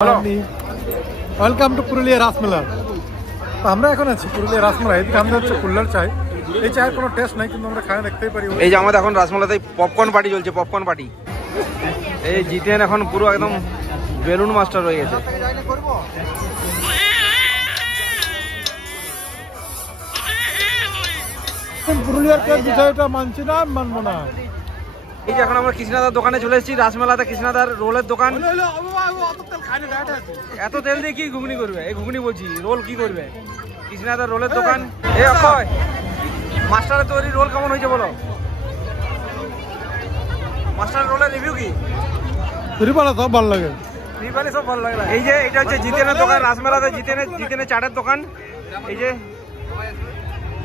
Welcome to Purulia Rasmela. তো আমরা এখন আছি পুরুলিয়া রাসমেলা। এদিকে আমাদের হচ্ছে কুল্লার চাই। এই চায়ের কোনো টেস্ট নাই, কিন্তু আমরা খায় দেখতেই পারি। এই যে আমাদের এখন রাসমেলাতে পপকর্ন পার্টি চলছে, পপকর্ন পার্টি। এই জিতেন এখন পুরো একদম বেলুন মাস্টার হয়ে গেছে। পুরুলিয়ার কেক বিষয়টা মানছি না, মানবো না। এই যে এখন আমরা কৃষ্ণাদার দোকানে চলে এসেছি, রাসমেলাতে কৃষ্ণাদার রোলের দোকান। এত তেল দিয়ে কি ঘুগনি করবে? এই ঘুগনি বলছি, রোল কি করবে? কৃষ্ণাদার রোলের দোকান। এই অক্ষয়, মাস্টারের তৈরি রোল কেমন হয়েছে বলো? মাস্টারের রোলের রিভিউ কি? সব ভালো লাগে, সব ভালো লাগে। এই যে এটা হচ্ছে জিতেনের দোকান রাসমেলাতে, জিতেনের চাটের দোকান। এই যে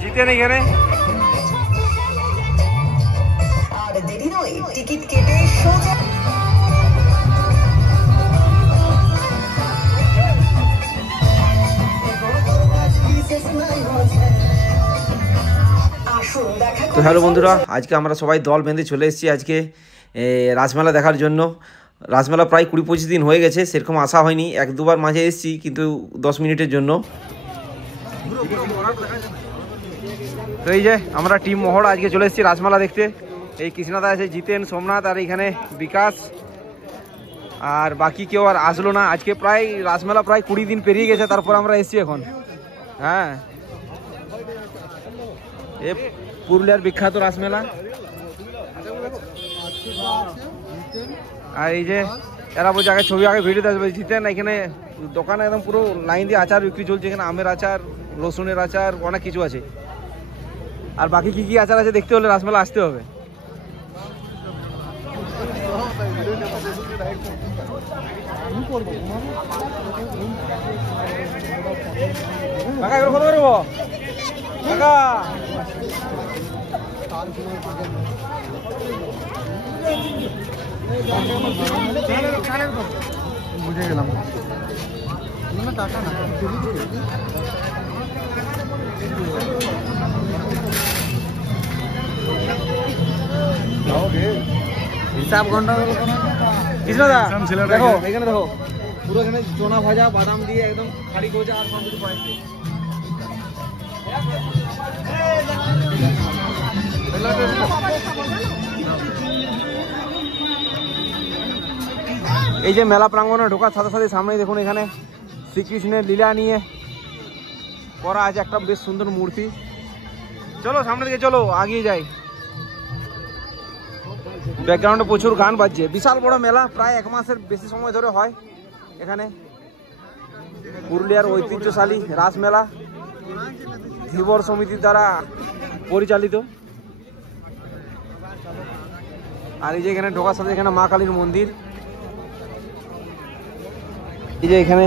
জিতেন এখানে টিকিট কেটে তো হ্যালো বন্ধুরা, আজকে আমরা সবাই দল বেঁধে চলে এসেছি আজকে রাসমেলা দেখার জন্য। রাসমেলা প্রায় 20-25 দিন হয়ে গেছে, সেরকম আসা হয়নি। 1-2বার মাঝে এসেছি, কিন্তু 10 মিনিটের জন্য। তো এই যে আমরা টিম মহড় আজকে চলে এসেছি রাসমেলা দেখতে। এই কৃষ্ণদা আছে, জিতেন, সোমনাথ, আর এখানে বিকাশ, আর বাকি কেউ আর আসলো না। আজকে প্রায় রাসমেলা প্রায় 20 দিন পেরিয়ে গেছে, তারপর আমরা এসেছি এখন। হ্যাঁ, এ পুরুলিয়ার বিখ্যাত রাসমেলা। আর এই যে এরা বলছে আগে ছবি, আগে ভিডিওতে আসবে। জিতেন এখানে দোকানে একদম পুরো লাইন দিয়ে আচার বিক্রি চলছে। এখানে আমের আচার, রসুনের আচার, অনেক কিছু আছে। আর বাকি কি কি আচার আছে দেখতে হলে রাসমেলা আসতে হবে। কাকা এগুলো কত করবো? কাকা বুঝে গেলাম। হিসাব ঘন্টা কৃষ্ণদা দেখো, এখানে দেখো পুরো এখানে চনা ভাজা, বাদাম দিয়ে একদম খাড়ি গোজা আর সব কিছু পাই। এই যে মেলা প্রাঙ্গণে ঢোকার সাথে সাথে সামনে দেখুন এখানে শ্রীকৃষ্ণের লীলা নিয়ে করা আছে একটা বেশ সুন্দর মূর্তি। চলো সামনে দিকে চলো, আগিয়ে যাই। ব্যাকগ্রাউন্ডে প্রচুর গান বাজছে। বিশাল বড় মেলা, প্রায় 1 মাসের বেশি সময় ধরে হয় এখানে। পুরুলিয়ার ঐতিহ্যশালী রাসমেলা ধীবর সমিতির দ্বারা পরিচালিত। আর এই যে এখানে ঢোকার সাথে এখানে মা কালীর মন্দির। এই যে এখানে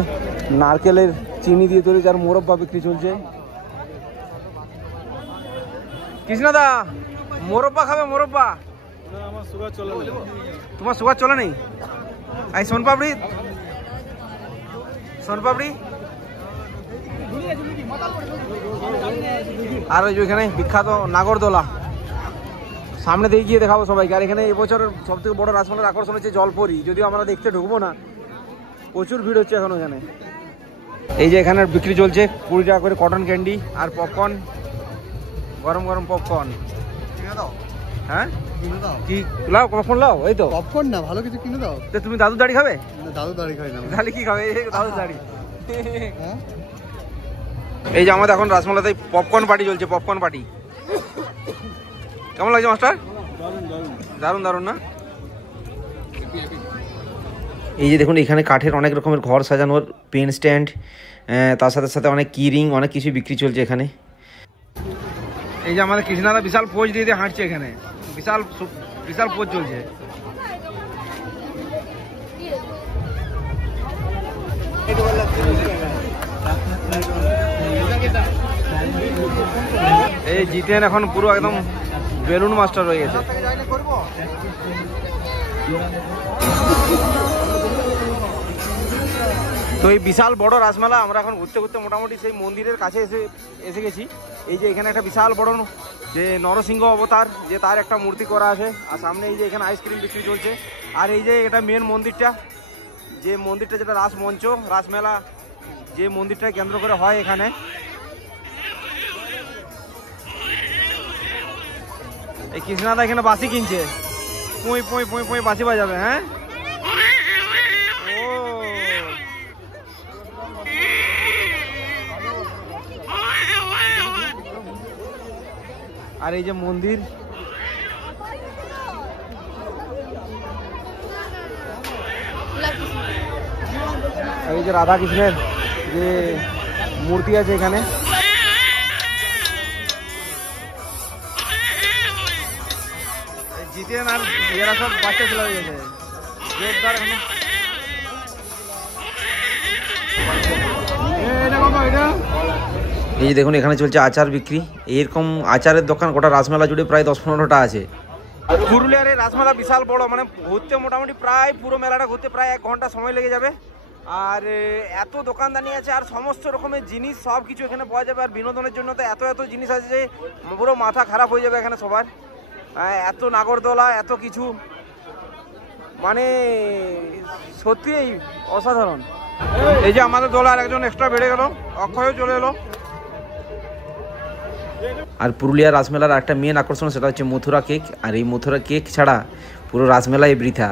নারকেলের চিনি দিয়ে তৈরি যার মোরব্বা বিক্রি চলছে। কৃষ্ণদা মোরব্বা খাবে? মোরব্বা তোমার সুগার চলে নেই? এই সোনপাপড়ি, সোনপাপড়ি। আর ওই যে এখানে বিখ্যাত নাগরদোলা, সামনে দিয়ে গিয়ে দেখাবো সবাইকে। আর এখানে এবছরের সব থেকে বড় রাসমেলার আকর্ষণ হচ্ছে জলপরি। যদিও আমরা দেখতে ঢুকবো না, প্রচুর ভিড় হচ্ছে এখন এখানে। এই যে এখানে বিক্রি চলছে 20 টাকা করে কটন ক্যান্ডি আর পপকর্ন, গরম গরম পপকর্ন। হ্যাঁ কি লাও? পপকর্ন লাও। এই তো পপকর্ন না, ভালো কিছু কিনে দাও। তো তুমি দাদু দাড়ি খাবে? দাদু দাড়ি খাই না। তাহলে কি খাবে? দাদু দাড়ি। এই যে আমাদের এখন রাসমেলাতে পপকর্ন পার্টি চলছে, পপকর্ন পার্টি। কেমন লাগছে মাস্টার? দারুণ দারুণ না? এই যে দেখুন এখানে কাঠের অনেক রকমের ঘর সাজানোর পেন স্ট্যান্ড, তার সাথে সাথে অনেক কি রিং, অনেক কিছু বিক্রি চলছে এখানে। এই যে আমাদের কৃষ্ণাদা বিশাল পোজ দিয়ে দিয়ে হাঁটছে এখানে, বিশাল বিশাল পোজ চলছে। এই জিতেন এখন পুরো একদম বেলুন মাস্টার হয়ে গেছে। তো এই বিশাল বড় রাসমেলা আমরা এখন ঘুরতে ঘুরতে মোটামুটি সেই মন্দিরের কাছে এসে গেছি। এই যে এখানে একটা বিশাল বড় যে নরসিংহ অবতার, যে তার একটা মূর্তি করা আছে। আর সামনে এই যে এখানে আইসক্রিম বিক্রি চলছে। আর এই যে এটা মেন মন্দিরটা, যে মন্দিরটা, যেটা রাস মঞ্চ, রাসমেলা যে মন্দিরটা কেন্দ্র করে হয় এখানে। এই কৃষ্ণাদা এখানে বাঁশি কিনছে, পুঁই পুঁই পুঁই পুঁই বাঁশি বাজাবে। হ্যাঁ, ও আর এই যে মন্দির, এই যে রাধা কৃষ্ণের যে মূর্তি আছে এখানে। জিতেন আর এরা সব বাচ্চা ছেলে হয়ে গেছে। এই যে দেখুন এখানে চলছে আচার বিক্রি। এরকম আচারের দোকান গোটা রাসমেলা জুড়ে প্রায় 10-15টা আছে। পুরুলিয়ার এই রাসমেলা বিশাল বড়, মানে ঘুরতে মোটামুটি প্রায় পুরো মেলাটা ঘুরতে প্রায় 1 ঘন্টা সময় লেগে যাবে। আর এত দোকানদানি আছে, আর সমস্ত রকমের জিনিস সব কিছু এখানে পাওয়া যাবে। আর বিনোদনের জন্য তো এত এত জিনিস আছে যে পুরো মাথা খারাপ হয়ে যাবে এখানে সবার। এত নাগরদোলা, এত কিছু, মানে সত্যিই অসাধারণ। এই যে আমাদের দোলার একজন এক্সট্রা বেড়ে গেল, অক্ষয়ও চলে এলো। আর পুরুলিয়া রাসমেলার একটা মেন আকর্ষণ, সেটা হচ্ছে মথুরা কেক। আর এই মথুরা কেক ছাড়া পুরো রাসমেলাই বৃথা।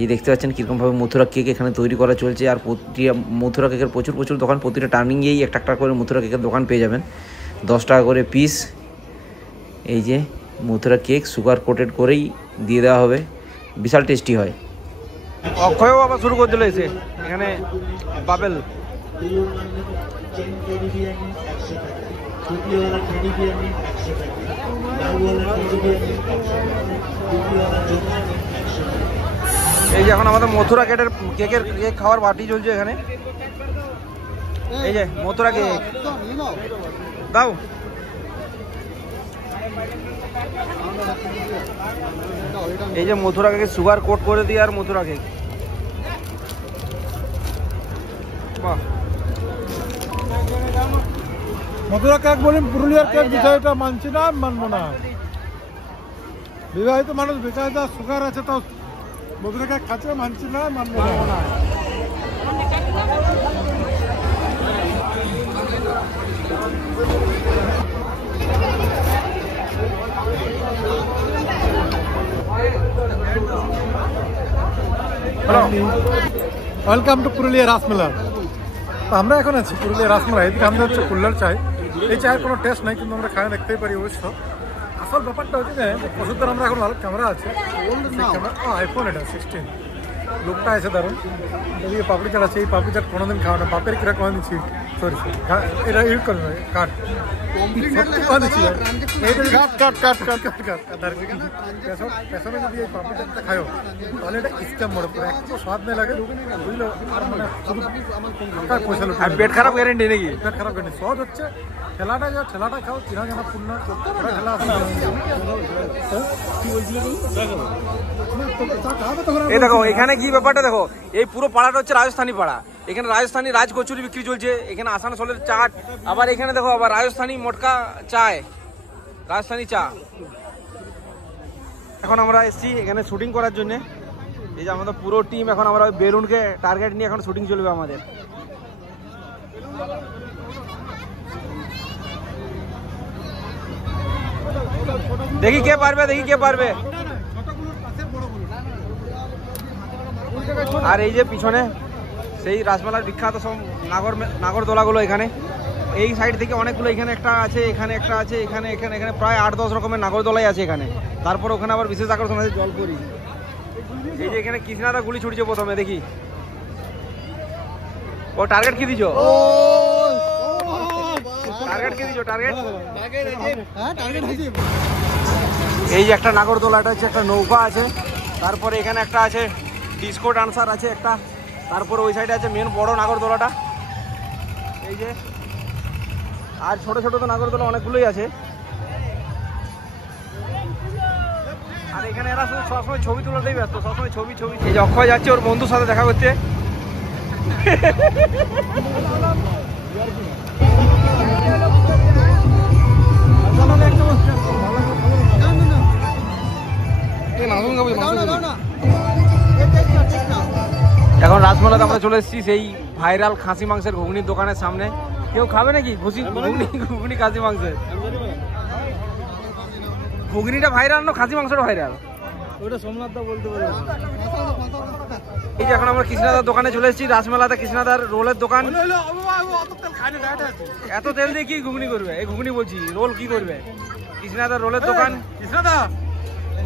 এই দেখতে পাচ্ছেন কীরকমভাবে মথুরা কেক এখানে তৈরি করা চলছে। আর প্রতি মথুরা কেকের প্রচুর প্রচুর দোকান, প্রতিটা টার্নিংয়েই একটা একটা করে মথুরা কেকের দোকান পেয়ে যাবেন। 10 টাকা করে পিস। এই যে মথুরা কেক সুগার কোটেড করেই দিয়ে দেওয়া হবে, বিশাল টেস্টি হয়। অক্ষয়ও আবার শুরু করে দিল এসে এখানে বাবেল। এই যে এখন আমাদের মথুরা কেকের কেক খাওয়ার পার্টি চলছে এখানে। এই যে মথুরা কেক দাও। এই যে মথুরা কেকে সুগার কোট করে দিয়ে আর মথুরা কেক, বাহ। মথুরা কেক বলেন, পুরুলিয়ার কেক বিষয়টা মানছি না, মানবো না। বিবাহিত মানুষ বেচায়, সুগার আছে তো মথুরা কেক খাচ্ছে, মানছি না, মানবো না। Welcome to Purulia Rasmela. তো আমরা এখন আছি পুরুলিয়া রাসমেলা। এদিকে আমাদের হচ্ছে কুল্লার চাই। এই চায়ের কোনো টেস্ট নাই, কিন্তু আমরা খায় দেখতেই পারি অবশ্য। আসল ব্যাপারটা হচ্ছে যে ওষুধের আমরা এখন ভালো ক্যামেরা আছে, আইফোন, এটা 16 লুকটা আছে দারুণ। এদিকে পাপড়ি চাট আছে। এই পাপড়ি চাট কোনোদিন খাওয়া না, বাপের কিরা কোনো দিচ্ছি, সরি এটা ইউজ করবে কাঠ সত্যি কথা দিচ্ছি। পেছনে যদি এই পাপড়ি চাটটা খাও তাহলে এটা স্ক্যাম মরে পুরো, একটু স্বাদ নেই লাগে বুঝলো। আর মানে পয়সা লোক, পেট খারাপ গ্যারেন্টি নাকি? পেট খারাপ গ্যারেন্টি। সহজ হচ্ছে ঠেলাটা, যা ঠেলাটা খাও, চিনা জানা পূর্ণ ঠেলা আছে। এই দেখো এখানে কি ব্যাপারটা দেখো, এই পুরো পাড়াটা হচ্ছে রাজস্থানী পাড়া। এখানে রাজস্থানী রাজ কচুরি বিক্রি চলছে, এখানে আসানসোলের চাট, আবার এখানে দেখো আবার রাজস্থানী মটকা চায়, রাজস্থানী চা। এখন আমরা এসেছি এখানে শুটিং করার জন্য। এই যে আমাদের পুরো টিম, এখন আমরা ওই বেলুনকে টার্গেট নিয়ে এখন শুটিং চলবে আমাদের। দেখি কে পারবে, দেখি কে পারবে। আর এই যে পিছনে সেই রাসমেলার বিখ্যাত সব নাগরদোলাগুলো এখানে, এই সাইড থেকে অনেকগুলো, এখানে একটা আছে, এখানে একটা আছে, এখানে এখানে এখানে প্রায় 8-10 রকমের নাগরদোলাই আছে এখানে। তারপর ওখানে আবার বিশেষ আকর্ষণ আছে জলপরি। এই যে এখানে কৃষ্ণাদা গুলি ছুটছে প্রথমে, দেখি ও টার্গেট কি দিছো? টার্গেট কি দিছো? টার্গেট এই যে একটা নাগরদোলা, এটা হচ্ছে একটা নৌকা আছে। তারপরে এখানে একটা আছে ডিস্কো ডান্সার আছে একটা। তারপরে ওই সাইডে আছে মেন বড় নাগরদোলাটা, এই যে। আর ছোট ছোট তো নাগরদোলা অনেকগুলোই আছে। আর এখানে এরা শুধু সবসময় ছবি তোলাতেই ব্যস্ত, সবসময় ছবি ছবি। এই যে অক্ষয় যাচ্ছে ওর বন্ধুর সাথে দেখা করতে। এখন রাসমলাতে আমরা চলে এসেছি সেই ভাইরাল খাসি মাংসের ঘুগনির দোকানের সামনে। কেউ খাবে নাকি ঘুগনি খাসি মাংসের? ঘুগনিটা ভাইরাল না খাসি মাংসটা ভাইরাল? ওটা সোমনাথদা বলতে পারে। এই যে এখন আমরা কৃষ্ণাদার দোকানে চলে এসেছি, রাসমেলাতে কৃষ্ণাদার রোলের দোকান। এত তেল দিয়ে কি ঘুগনি করবে? এই ঘুগনি বলছি, রোল কি করবে? কৃষ্ণাদার রোলের দোকান। কৃষ্ণাদা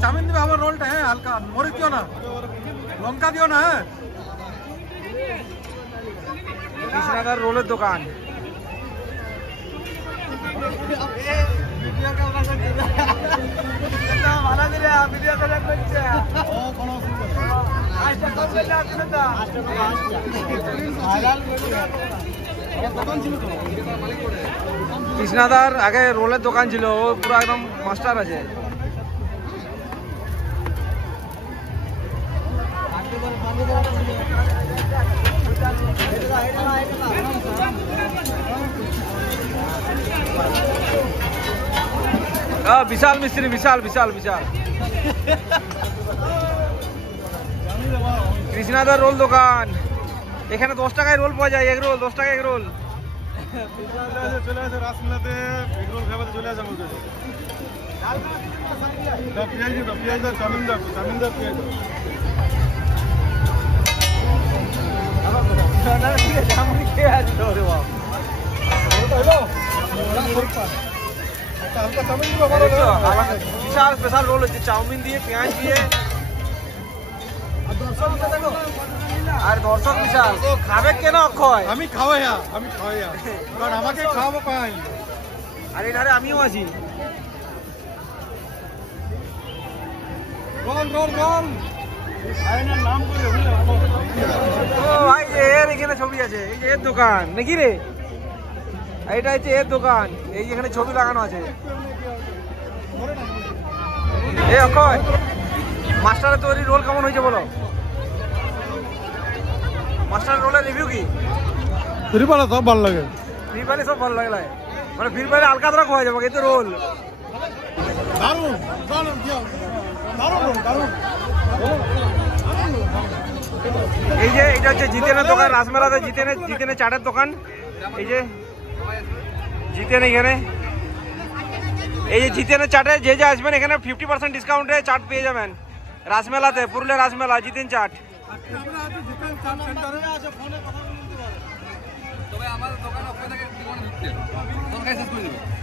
চাউমিন দিবে আমার রোলটা, হ্যাঁ হালকা মরিচ দিও না, লঙ্কা দিও না। হ্যাঁ কৃষ্ণাদার রোলের দোকান। কৃষ্ণাদার আগে রোলের দোকান ছিল, ও পুরো একদম মাস্টার আছে। বিশাল মিস্ত্রি, বিশাল বিশাল বিশাল। কৃষ্ণাদার রোল দোকান। এখানে 10 টাকায় রোল পাওয়া যায়, এগ রোল 10 টাকা এগ রোল। চলে আসে রাসমেলাতে এগ রোল খাবাতে চলে আসে আমার কাছে। পেঁয়াজ দাও, চাউমিন দাও, পেঁয়াজ দাও। বিশাল স্পেশাল রোল হচ্ছে, চাউমিন দিয়ে পেঁয়াজ দিয়ে। আর দর্শক বিশাল খাবে কেন অক্ষয়? আমি খাওয়াই, কারণ আমাকে খাওয়াবো পাই। আর এই ধারে আমিও আছি। ও ভাই, এর এখানে ছবি আছে, এই যে এর দোকান নাকি রে? এইটা হচ্ছে এর দোকান, এই যে এখানে ছবি লাগানো আছে। এই অক্ষয়, মাস্টারের তৈরি রোল কেমন হয়েছে বলো? মাস্টার রোলের রিভিউ কি? ফিরপালে সব ভালো লাগে, ফিরপালে সব ভালো লাগে, মানে ফিরপালে হালকা ধরা খাওয়া যাবে, কিন্তু রোল দারুণ দারুণ দারুণ দারুণ। এই যে এটা হচ্ছে জিতেনের দোকান, রাসমেলাতে জিতেনের চাটের দোকান। এই যে জিতেন, এখানে এই যে জিতেনের চাটে যে আসবেন এখানে 50% ডিসকাউন্টে চাট পেয়ে যাবেন। রাসমেলাতে, পুরুলিয়া রাসমেলা, জিতেন চাট।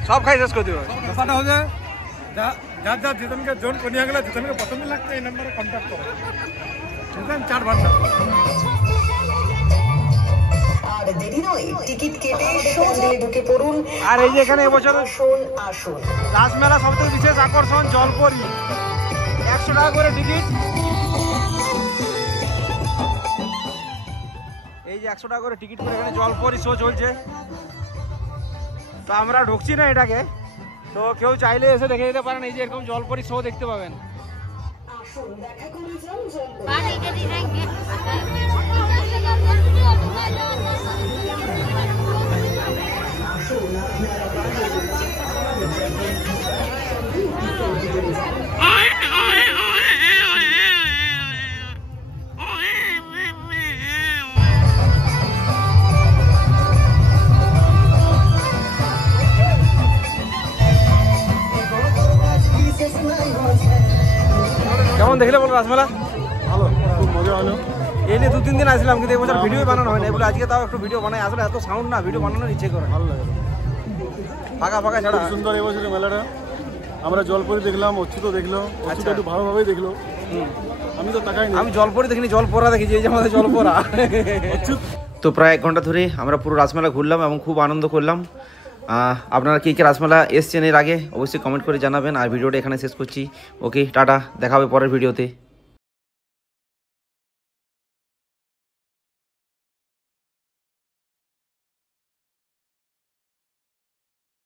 সব খাই শেষ করে দেবো। ব্যাপারটা হচ্ছে যার যার জিতেনকে জোন কোনিয়া গেলে জিতেনকে পছন্দ লাগছে, এই নাম্বারে কন্ট্যাক্ট করো। জিতেন চাট ভান্ডার। আর এই যে এখানে এবছর রাসমেলা সবথেকে বিশেষ আকর্ষণ জলপরি, 100 টাকা করে টিকিট। এই যে 100 টাকা করে টিকিট করে এখানে জলপরি শো চলছে। তো আমরা ঢুকছি না এটাকে, তো কেউ চাইলে এসে দেখে যেতে পারেন। এই যে এরকম জলপরি শো দেখতে পাবেন। কেমন দেখলে বলো রাসমেলা? ভালো, খুব মজা হলো। এই নিয়ে 2-3 দিন আসলাম, কিন্তু এবছর ভিডিও বানানো হয় না। এগুলো আজকে তাও একটু ভিডিও বানাই, আসলে এত সাউন্ড না, ভিডিও বানানোর ইচ্ছে করে। ভালো লাগে, ফাঁকা ফাঁকা ছাড়া সুন্দর এবছরের মেলাটা। আমরা জলপরি দেখলাম, অচ্যুত দেখলো, অচ্যুত একটু ভালোভাবেই দেখলো। আমি তো তাকাই না, আমি জলপরি দেখিনি, জলপরা দেখেছি। এই যে আমাদের জলপরা। তো প্রায় 1 ঘন্টা ধরে আমরা পুরো রাসমেলা ঘুরলাম এবং খুব আনন্দ করলাম। আপনারা কে কে রাসমেলা এসছেন এর আগে অবশ্যই কমেন্ট করে জানাবেন। আর ভিডিওটা এখানে শেষ করছি। ওকে, টাটা, দেখা হবে পরের ভিডিওতে।